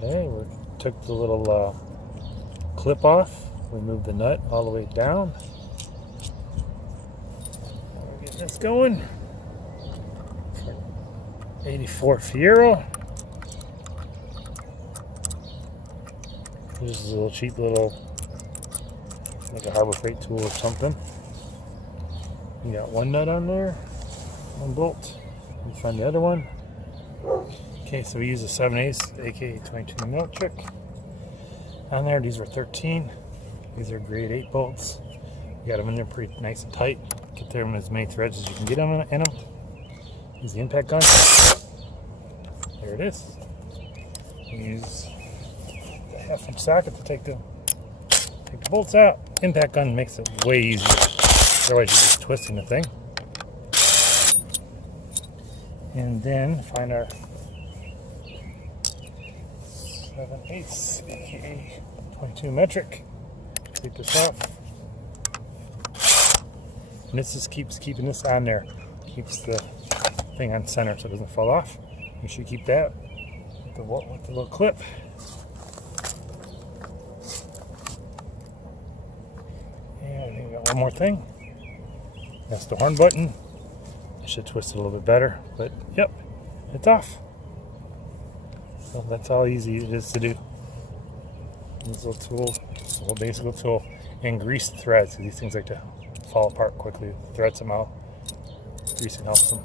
Okay, we took the little clip off. We moved the nut all the way down. We'll get this going. 84 Feiro. This is a little cheap little, like a Harbor Freight tool or something. You got one nut on there, one bolt. You find the other one. Okay, so we use a 7/8, aka 22 metric. On there, these are 13. These are grade 8 bolts. You got them in there pretty nice and tight. Get them as many threads as you can get them in them. Use the impact gun. There it is. Use the 1/2-inch socket to take the bolts out. Impact gun makes it way easier. Otherwise, you're just twisting the thing. And then find our 7/8, aka 22 metric. Take this off. And this just keeps keeping this on there. Keeps the thing on center so it doesn't fall off. You should keep that with the little clip. And I think we got one more thing. That's the horn button. I should twist it a little bit better, but yep, it's off. So that's how easy it is to do. This little tool, a little basic little tool, and grease threads. These things like to fall apart quickly. Threads them out. Greasing helps them.